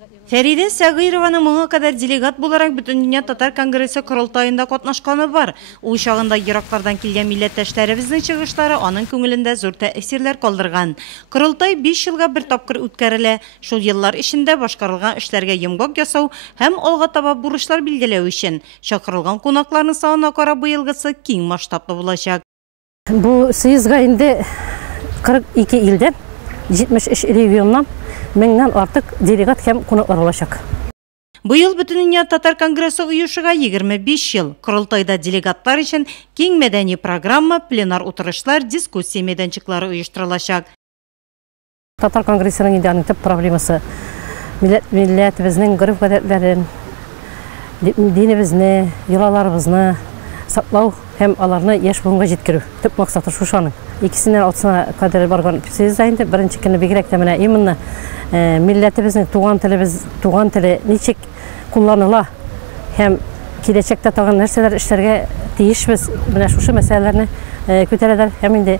Фәриде Сәгыйрованың моңа кадәр делегат буларак Бүтән дөнья татар конгрессы корылтайында катнашканы бар. Ул чагында ерактардан килгән милләттәшләребезнең чыгышлары аның күңелендә зур тәэсирләр калдырган. Корылтай 5 елга бер тапкыр үткәрелә. Шул еллар эчендә башкарылган эшләргә йомгак ясау һәм алга таба бурычлар билгеләү өчен чакырылган кунакларның санына карап быелгысы киң масштаблы булачак. Бу съездга инде 42 илдән 73 регионнан 1000-нан артык делегат һәм кунаклар булачак. Быел Бүтән дөнья татар конгрессы оешыга 25 ел. Корылтайда делегаттар өчен киң мәдәни программа, пленар утырышлар, дискуссия мәйданчыклары оештырылачак. Татар конгрессының инде төп проблемасы милләтебезнең гореф-гадәтләрен, динебезне, йолаларыбызны саклау һәм аларны яшь буынга җиткерү. Төп максаты шушаның. Икесеннән алтысына кадәр барган съездда инде беренче көнне бигрәк тә менә именно милләтебезнең туган теле ничек кулланыла һәм киләчәктә тагын нәрсәләр эшләргә тиешбез. Менә шушы мәсьәләләрне күтәрәләр һәм инде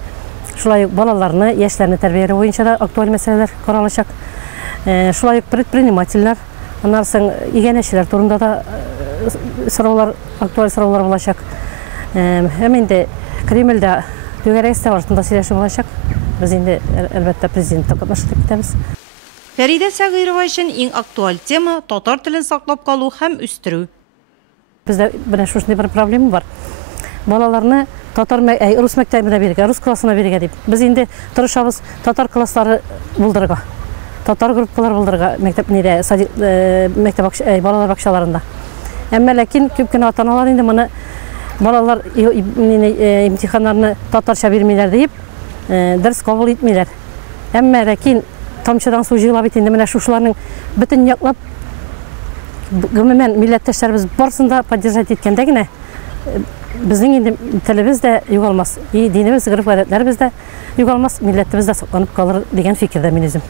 шулай ук балаларны, яшьләрне тәрбияләү буенча да актуаль мәсьәләләр каралачак. Шулай ук предпринимательләр, аннан соң игенәчеләр турында да сораулар, актуаль сораулар булачак. Һәм инде Кремльдә түгәрәк сталарында сөйләшү булачак. Без инде әлбәттә президентка катнашып китәбез. Фәриде Сәгыйрова өчен иң актуаль тема татар телен саклап калу һәм үстерү. Бездә менә шушындый бер проблема бар. Балаларны рус мәктәбенә бирергә, рус классына бирергә дип. Без инде тырышабыз татар класслары булдырырга, татар группалар булдырырга мәктәп балалар бакчаларында. Әмма ләкин күп кенә ата-аналар инде моны балалар имтиханнарны татарча бирмиләр дип, дәрес кабул итмиләр. Әмма ләкин тамчыдан су җыела бит инде менә шушыларның бөтен яклап гомумән милләттәшләребез барсында поддержать иткәндә генә безнең инде телебез дә югалмас, динебез, гореф-гадәтләребез дә югалмас, милләтебез дә сакланып калыр дигән фикердә мин үзем.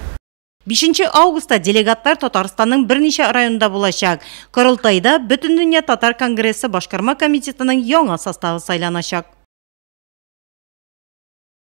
5 августта делегаттар Татарстанның берничә районында булачак. Корылтайда Бүтән дөнья татар конгрессы башкарма комитетының яңа составы сайланачак.